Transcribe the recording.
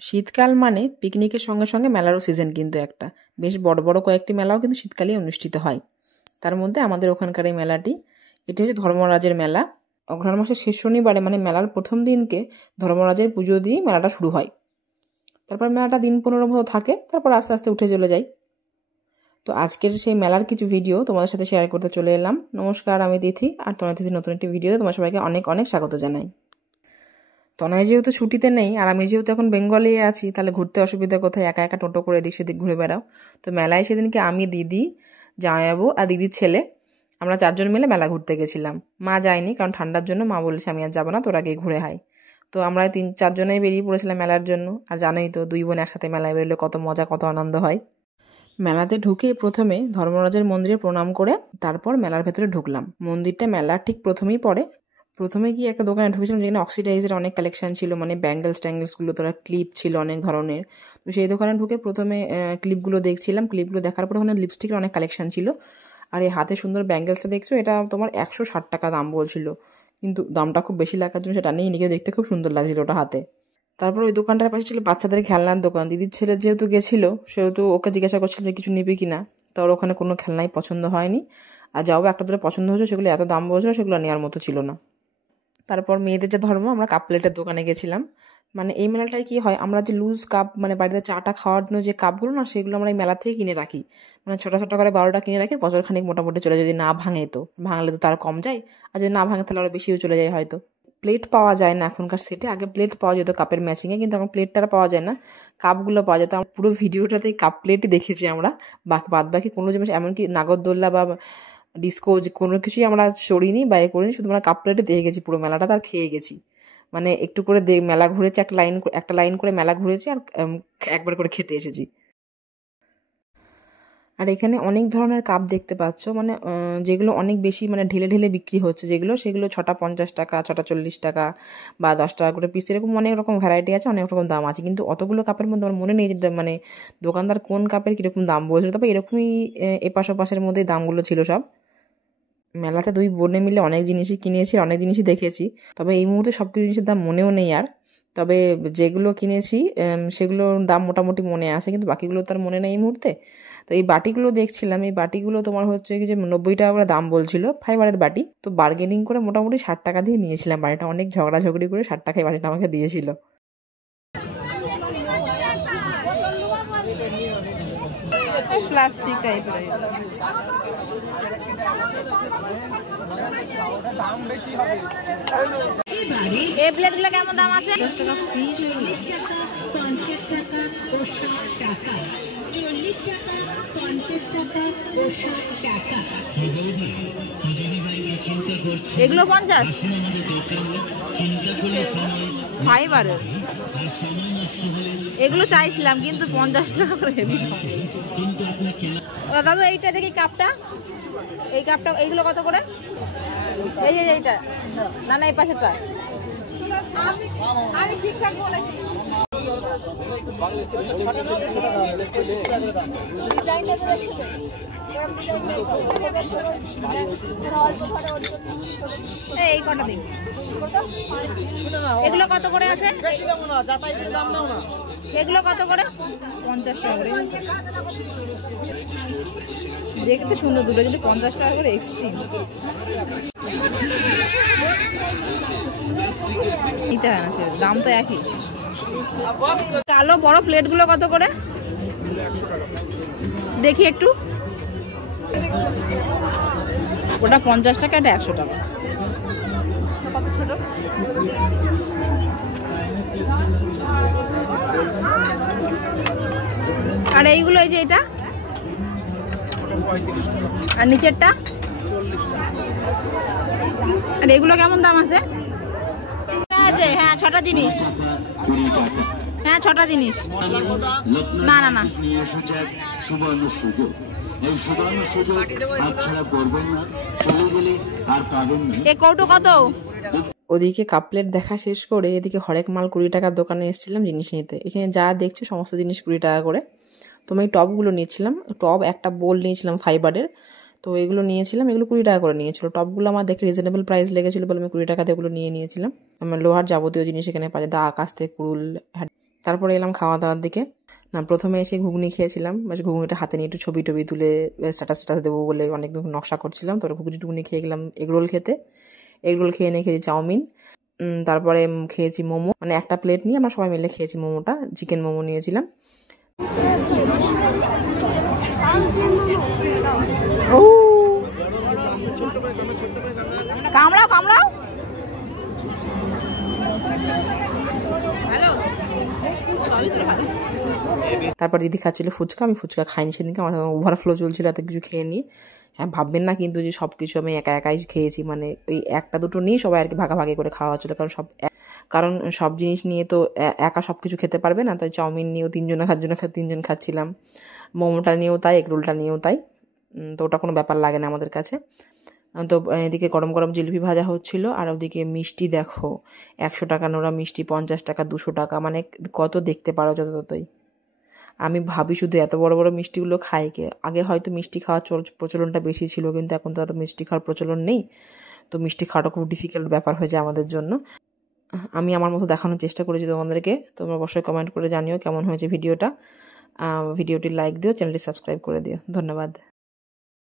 শীতকাল মানে পিকনিকের সঙ্গে সঙ্গে মেলারও সিজন কিন্তু একটা বেশ বড় বড় কয়েকটি মেলাও কিন্তু শীতকালেই অনুষ্ঠিত হয়। তার মধ্যে আমাদের ওখানকার এই মেলাটি, এটি হচ্ছে ধর্মরাজের মেলা। অঘ্রাণ মাসের শেষ শনিবারে মানে মেলার প্রথম দিনকে ধর্মরাজের পুজো দিয়ে মেলাটা শুরু হয়। তারপর মেলাটা দিন 15 মতো থাকে, তারপর আস্তে আস্তে উঠে চলে যায়। তো আজকের সেই মেলার কিছু ভিডিও তোমাদের সাথে শেয়ার করতে চলে এলাম। নমস্কার, আমি তিথি, আর তনয় তিথির নতুন একটি ভিডিওতে তোমার সবাইকে অনেক অনেক স্বাগত জানাই। তনয় যেহেতু ছুটিতে নেই আর আমি যেহেতু এখন বেঙ্গলে আছি, তাহলে ঘুরতে অসুবিধা কোথায়, একা একা টোটো করে এদিক সেদিক ঘুরে বেড়াও। তো মেলায় সেদিনকে আমি, দিদি, জামাইবাবু আর দিদির ছেলে, আমরা 4 জন মিলে মেলা ঘুরতে গেছিলাম। মা যায়নি, কারণ ঠান্ডার জন্য। মা বলেছে আমি আর যাবো না, তোরা গিয়ে ঘুরে হাই। তো আমরা 3-4 জনেই বেরিয়ে পড়েছিলাম মেলার জন্য। আর জানোই তো, 2 বোন একসাথে মেলায় বেরোলে কত মজা, কত আনন্দ হয়। মেলাতে ঢুকে প্রথমে ধর্মরাজের মন্দিরে প্রণাম করে তারপর মেলার ভেতরে ঢুকলাম। মন্দিরটা মেলার ঠিক প্রথমেই পড়ে। প্রথমে গিয়ে একটা দোকানে ঢুকেছিলাম যেখানে অক্সিডাইজের অনেক কালেকশন ছিল, মানে ব্যাঙ্গেলসগুলো, তোরা ক্লিপ ছিল অনেক ধরনের। তো সেই দোকানে ঢুকে প্রথমে ক্লিপগুলো দেখছিলাম। ক্লিপগুলো দেখার পর ওখানে লিপস্টিকের অনেক কালেকশন ছিল। আর এই হাতে সুন্দর ব্যাঙ্গেলসটা দেখছো, এটা তোমার 160 টাকা দাম বলছিল, কিন্তু দামটা খুব বেশি লাগার জন্য সেটা নিয়ে নিজে দেখতে খুব সুন্দর লাগছিল ওটা হাতে। তারপর ওই দোকানটার পাশে ছিল বাচ্চাদের খেলনার দোকান। দিদির ছেলে যেহেতু গেছিল, সেহেতু ওকে জিজ্ঞাসা করছিল যে কিছু নেবে কিনা। তো ওর ওখানে কোনো খেলনাই পছন্দ হয়নি, আর যাও একটা দুটো পছন্দ হয়েছে, সেগুলো এত দাম বলছিল, সেগুলো নেওয়ার মতো ছিল না। তারপর মেয়েদের যে ধর্ম, আমরা কাপ প্লেটের দোকানে গেছিলাম। মানে এই মেলাটায় কি হয়, আমরা যে লুজ কাপ, মানে বাড়িতে চাটা খাওয়ার জন্য যে কাপগুলো না, সেগুলো আমরা এই মেলা থেকে কিনে রাখি। মানে ছোটো ছোটো করে 12টা কিনে রাখি, বছরখানিক মোটামুটি চলে। যদি না ভাঙে তো, ভাঙলে তো তার কম যায়, আর যদি না ভাঙে তাহলে আরও বেশিও চলে যায় হয়তো। প্লেট পাওয়া যায় না এখনকার সেটে, আগে প্লেট পাওয়া যেত কাপের ম্যাচিংয়ে, কিন্তু এখন প্লেটটা পাওয়া যায় না, কাপগুলো পাওয়া যেত। আমার পুরো ভিডিওটাতেই কাপ প্লেটই দেখেছি আমরা, বাদ বাকি কোনো জিনিস, এমনকি নাগরদোল্লা বা ডিস্কো কোনো কিছুই আমরা সরিনি বা করিনি, শুধু আমরা কাপ প্লেটে দেখে গেছি পুরো মেলাটা, তার খেয়ে গেছি। মানে একটু করে মেলা ঘুরেছি, একটা লাইন করে মেলা ঘুরেছি, আর একবার করে খেতে এসেছি। আর এখানে অনেক ধরনের কাপ দেখতে পাচ্ছ, মানে যেগুলো অনেক বেশি মানে ঢেলে ঢেলে বিক্রি হচ্ছে, সেগুলো 6টা 50 টাকা, 6টা 40 টাকা বা 10 টাকা করে পিস, এরকম অনেক রকম ভ্যারাইটি আছে, অনেক রকম দাম আছে। কিন্তু অতগুলো কাপের মধ্যে আমার মনে নেই যে মানে দোকানদার কোন কাপের কীরকম দাম বলছিল, তবে এরকমই এপাশ ওপাশের মধ্যেই দামগুলো ছিল সব। মেলাতে 2 বোনে মিলে অনেক জিনিসই কিনেছি, অনেক জিনিসই দেখেছি, তবে এই মুহূর্তে সব কিছু জিনিসের দাম মনেও নেই আর। তবে যেগুলো কিনেছি সেগুলোর দাম মোটামুটি মনে আছে, কিন্তু বাকিগুলো তো আর মনে নেই এই মুহূর্তে। তো এই বাটিগুলো দেখছিলাম, এই বাটিগুলো তোমার হচ্ছে কি যে 90 টাকা করে দাম বলছিল, ফাইবারের বাটি। তো বার্গেনিং করে মোটামুটি 60 টাকা দিয়ে নিয়েছিলাম বাটিটা, অনেক ঝগড়াঝগড়ি করে 60 টাকায় বাটিটা আমাকে দিয়েছিল। প্লাস্টিক টাইপের এই প্লেটগুলো কেমন দাম আছে? 10 টাকা ফ্রি, 40 টাকা, 50 টাকা ও 60 টাকা, 40 টাকা, 50 টাকা ও 60 টাকা। এগুলো 50 ফাইবারের। এগুলো চাইছিলাম, কিন্তু 50 টাকা করে হেভি। দাদা এইটা দেখি কাপটা, এই কাপটা, এইগুলো কত করে? এই যে এইটা না, না এই পাশেরটা। আমি ঠিকঠাক বলেছি। এই কটা দিন। এগুলো কত করে আছে? এগুলো কত করে? 50 টাকা করে। দেখতে সুন্দর দুটো, কিন্তু 50 টাকা করে এক্সট্রিম। নিতে হয় না, সে দাম তো একই। কালো বড় প্লেটগুলো কত করে দেখি একটু? ওটা 50 টাকা, এটা 100 টাকা। কত ছোট? আর এইগুলো, এই যে এটা, আর নিচেরটা 40 টাকা। আর এগুলো কেমন দাম আছে? হ্যাঁ 6টা জিনিস, হ্যাঁ 6টা জিনিস। না না না, সুবর্ণ সুযোগ, এই সুবর্ণ সুযোগ আপনারা করবেন না, চলে গেলে আর পাবেন না। এই কৌটো কত? ওদিকে কাপ প্লেট দেখা শেষ করে এদিকে হরেক মাল 20 টাকার দোকানে এসেছিলাম জিনিস নিতে। এখানে যা দেখছো সমস্ত জিনিস 20 টাকা করে। তো আমি টপগুলো নিয়েছিলাম, টপ একটা বোল নিয়েছিলাম ফাইবারের। তো এগুলো নিয়েছিলাম, এগুলো 20 টাকা করে নিয়েছিল। টপগুলো আমার দেখে রিজনেবল প্রাইস লেগেছিলো বলে আমি 20 টাকাতে এগুলো নিয়েছিলাম। আমার লোহার যাবতীয় জিনিস এখানে পাওয়া যায়, দা, আকাশ থেকে কুড়ুল, তারপরে এলাম খাওয়া দাওয়ার দিকে। না, প্রথমে এসে ঘুগনি খেয়েছিলাম, বেশ ঘুগনিটা হাতে নিয়ে একটু ছবি টবি তুলে স্ট্যাটাস দেবো বলে অনেক ঘনকশা করছিলাম। তারপরে ঘুগনি টুগনি খেয়ে গেলাম এগরোল খেতে। এগরোল খেয়ে নিয়ে খেয়েছি চাউমিন, তারপরে খেয়েছি মোমো, মানে একটা প্লেট নিয়ে আমরা সবাই মিলে খেয়েছি মোমোটা, চিকেন মোমো নিয়েছিলাম। কামড়াও কামড়াও। তারপর দিদি খাচ্ছিল ফুচকা, আমি ফুচকা খাইনি সেদিনকে, আমার ওভারফ্লো চলছিল এত কিছু খেয়ে নিয়ে। হ্যাঁ, ভাববেন না কিন্তু যে সব কিছু আমি একা একাই খেয়েছি, মানে ওই একটা দুটো নিয়ে সবাই আর কি ভাগাভাগি করে খাওয়া হচ্ছিলো, কারণ সব জিনিস নিয়ে তো একা সব কিছু খেতে পারবে না। তাই চাউমিন নিয়েও তিনজন খাচ্ছিলাম, মোমোটা নিয়েও তাই, এগরোলটা নিয়েও তাই। তো ওটা কোনো ব্যাপার লাগে না আমাদের কাছে। তো এদিকে গরম গরম জিলিপি ভাজা হচ্ছিল, আর ওদিকে মিষ্টি দেখো 100 টাকা নোড়া মিষ্টি, 50 টাকা, 200 টাকা, মানে কত দেখতে পারো যত ততই। আমি ভাবি শুধু এত বড় বড় মিষ্টিগুলো খাই কে। আগে হয়তো মিষ্টি খাওয়ার প্রচলনটা বেশি ছিল, কিন্তু এখন তো এত মিষ্টি খাওয়ার প্রচলন নেই। তো মিষ্টি খাওয়াটা খুব ডিফিকাল্ট ব্যাপার হয়ে যায় আমাদের জন্য। আমি আমার মতো দেখানোর চেষ্টা করেছি তোমাদেরকে। তোমরা অবশ্যই কমেন্ট করে জানিও কেমন হয়েছে ভিডিওটি লাইক দিও, চ্যানেলটি সাবস্ক্রাইব করে দিও। ধন্যবাদ।